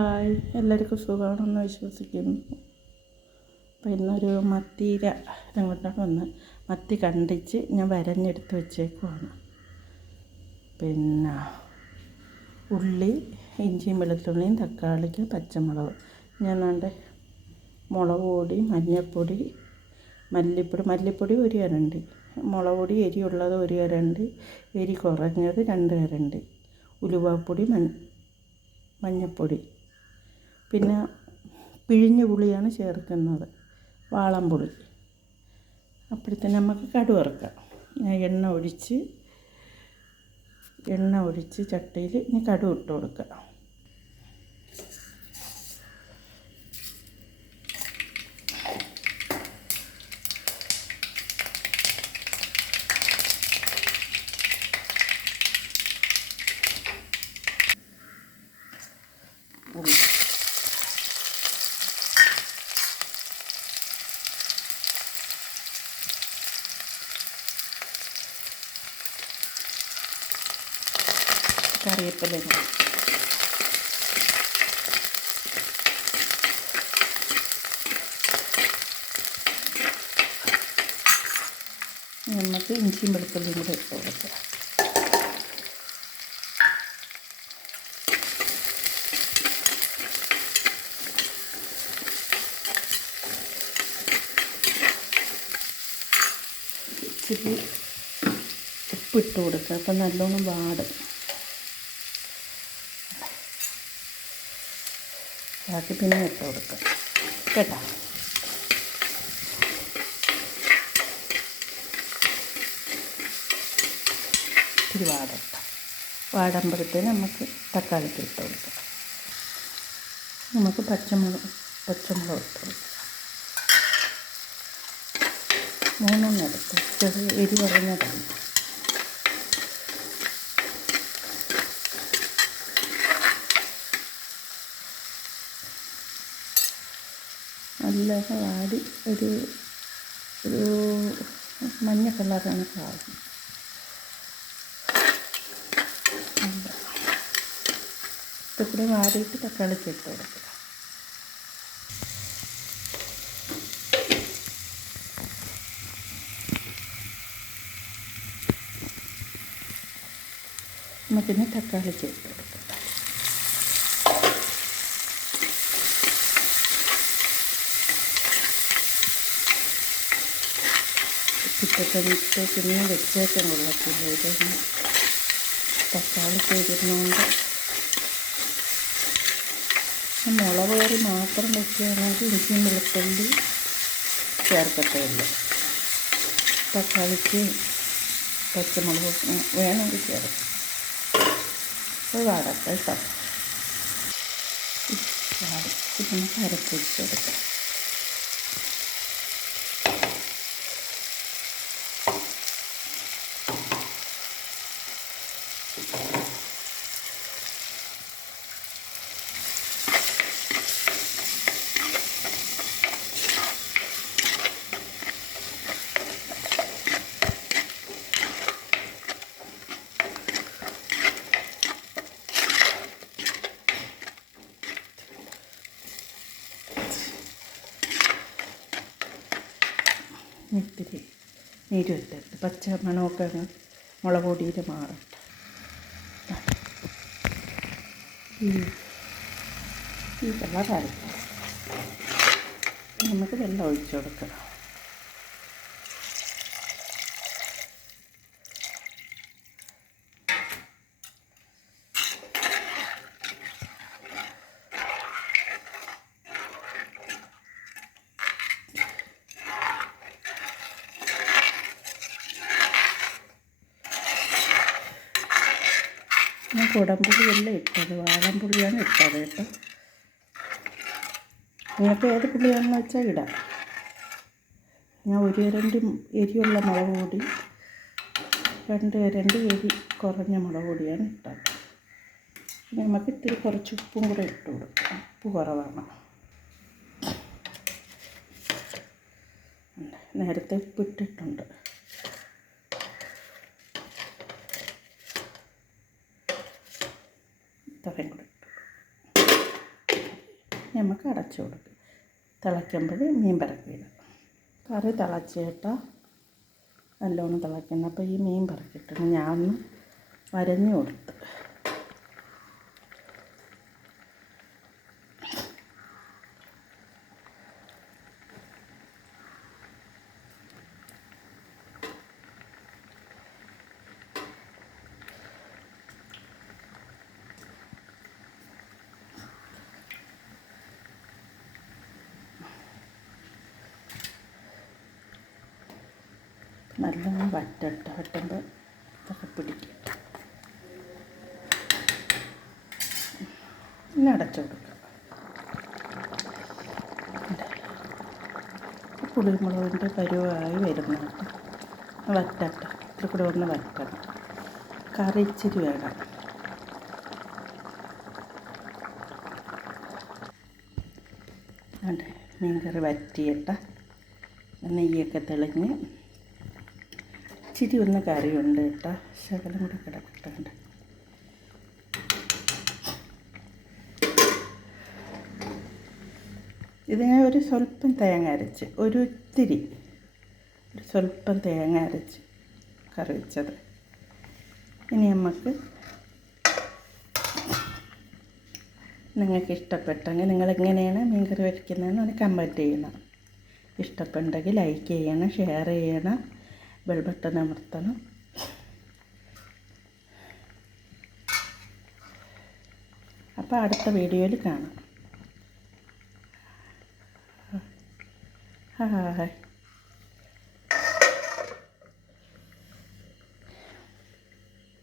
Hi, എല്ലാവർക്കും സുഖമാണെന്ന് വിശ്വസിക്കുന്നു. അപ്പോൾ ഇന്നൊരു മത്തിയില ഇങ്ങോട്ടൊക്കെ വന്ന് മത്തി കണ്ടിച്ച് ഞാൻ വരഞ്ഞെടുത്ത് വെച്ചേക്കുവാണ്. പിന്നെ ഉള്ളി, ഇഞ്ചിയും വെളുത്തുള്ളിയും തക്കാളിക്ക് പച്ചമുളക്, ഞാൻ മുളക് പൊടി, മഞ്ഞൾപ്പൊടി, മല്ലിപ്പൊടി ഒരു കരണ്ടി, മുളക് പൊടി എരിയുള്ളത് ഒരു കരണ്ടി, എരി കുറഞ്ഞത് 2 കരണ്ടി, ഉലുവാപ്പൊടി, മഞ്ഞൾപ്പൊടി, പിന്നെ പിഴിഞ്ഞ പുളിയാണ് ചേർക്കുന്നത്, വാളംപുളി. അപ്പോഴത്തേന് നമുക്ക് കടുക് വറുക്കാം. എണ്ണ ഒഴിച്ച് ചട്ടിയിൽ ഇനി കടുക് ഇട്ട് കൊടുക്കുക. കറിവേപ്പില നമുക്ക് ഇഞ്ചിയും വെളുത്തുള്ളിയും കൂടെ ഇട്ട് കൊടുക്കുക. ഇച്ചിരി ഉപ്പിട്ട് കൊടുക്കുക. അപ്പം നല്ലോണം വാടും. ബാക്കി പിന്നെ ഇട്ട് കൊടുക്കുക കേട്ടോ. ഇത്തിരി വാടുമ്പോഴത്തേന് നമുക്ക് തക്കാളിക്ക് ഇട്ട് കൊടുക്കുക. നമുക്ക് പച്ചമുളക് ഇട്ട് കൊടുക്കുക. 3 എടുത്ത് ചെറിയ എരി കുറഞ്ഞതാണ്. നല്ലത് വാടി ഒരു മഞ്ഞ കളറാണ് സാധനം. ഇത്തിരി വാടിയിട്ട് തക്കാളിക്ക് ഇട്ട് കൊടുക്കുക. നമുക്കിനി തക്കാളിക്ക് ഇട്ട് കൊടുക്കുക. ഇട്ടിട്ട് പിന്നെ വെച്ചേക്കാൻ കൊള്ളത്തില്ല. ഇതൊന്ന് തക്കാളി ചെയ്തിരുന്നുകൊണ്ട് മുളക് കറി മാത്രം വെക്കുകയാണെങ്കിൽ ഇഞ്ചിയും വെളുത്തുള്ളി ചേർക്കത്തേയില്ല. തക്കാളിക്ക് പച്ചമുളക് വേണമെങ്കിൽ ചേർക്കും. അത് വാടട്ടെ കേട്ടോ. നമുക്ക് അരപ്പൊഴിച്ചെടുക്കാം. ഇത്തിരി നീര് ഇട്ടിട്ട് പച്ച മണമൊക്കെ മുളക് പൊടിയിൽ മാറട്ടെ. ഈ കളറായിരിക്കും. നമുക്ക് വെള്ളം ഒഴിച്ചു കൊടുക്കണം. ഞാൻ കുടംപുളിയല്ല ഇട്ടത്, വാളംപുളിയാണ് ഇട്ടത് കേട്ടോ. നിങ്ങൾക്ക് ഏത് പുളിയാണെന്ന് വെച്ചാൽ ഇടാം. ഞാൻ 1 കരണ്ടി എരിയുള്ള മുളക് പൊടി, 2 കരണ്ടി എരി കുറഞ്ഞ മുളക് പൊടിയാണ് ഇട്ടത്. പിന്നെ നമുക്ക് ഇത്തിരി കുറച്ച് ഉപ്പും കൂടെ ഇട്ട് കൊടുക്കാം. ഉപ്പ് കുറവാണ്. നേരത്തെ ഉപ്പിട്ടിട്ടുണ്ട്. ഇത്രയും കൂടെ നമുക്ക് അടച്ചു കൊടുക്കും. തിളയ്ക്കുമ്പോൾ മീൻ പറക്കിയിടാം. കറി തിളച്ചേട്ടാ നല്ലോണം തിളയ്ക്കണം. അപ്പോൾ ഈ മീൻ പറക്കിയിട്ടാണ് ഞാൻ ഒന്ന് വരഞ്ഞു കൊടുത്ത്. നല്ലോണം വറ്റുമ്പോൾ ഇതൊക്കെ പിടിക്കും. പിന്നെ അടച്ചു കൊടുക്കുക. പുളിമുളകിൻ്റെ പരുവമായി വരുന്നത് വറ്റട്ടെ. ഇത് കൂടെ ഒന്ന് വറ്റണം. കറി ഇച്ചിരി വേണം. അതെ, മീൻ കറി വറ്റിയിട്ട നെയ്യൊക്കെ തെളിഞ്ഞ് ഇച്ചിരി ഒന്ന് കറിയുണ്ട് കേട്ടോ. ശകലം കൂടെ കിടക്കട്ടുണ്ട്. ഇത് ഞാൻ ഒരു സ്വല്പം തേങ്ങ അരച്ച് ഒരു സ്വല്പം തേങ്ങ അരച്ച് കറി വെച്ചത്. ഇനി നമുക്ക് നിങ്ങൾക്ക് ഇഷ്ടപ്പെട്ടെങ്കിൽ നിങ്ങളെങ്ങനെയാണ് മീൻ കറി വയ്ക്കുന്നതെന്ന് ഒന്ന് കമൻറ്റ് ചെയ്യണം. ഇഷ്ടപ്പെട്ടെങ്കിൽ ലൈക്ക് ചെയ്യണം, ഷെയർ ചെയ്യണം, ബെൽ ബട്ടൺ അമർത്തണം. അപ്പോൾ അടുത്ത വീഡിയോയിൽ കാണാം. ഹായ്.